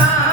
time.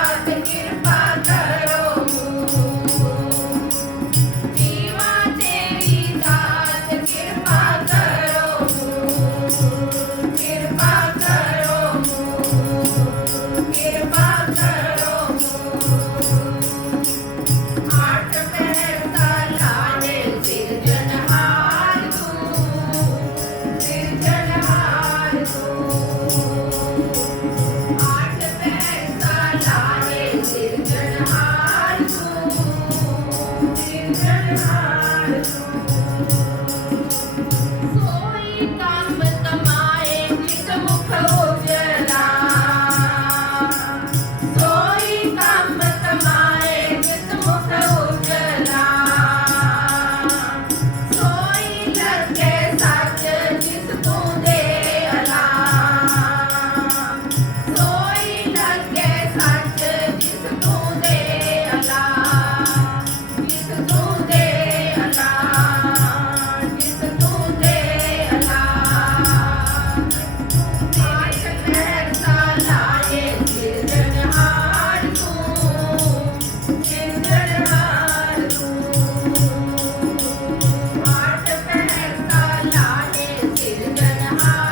Mama.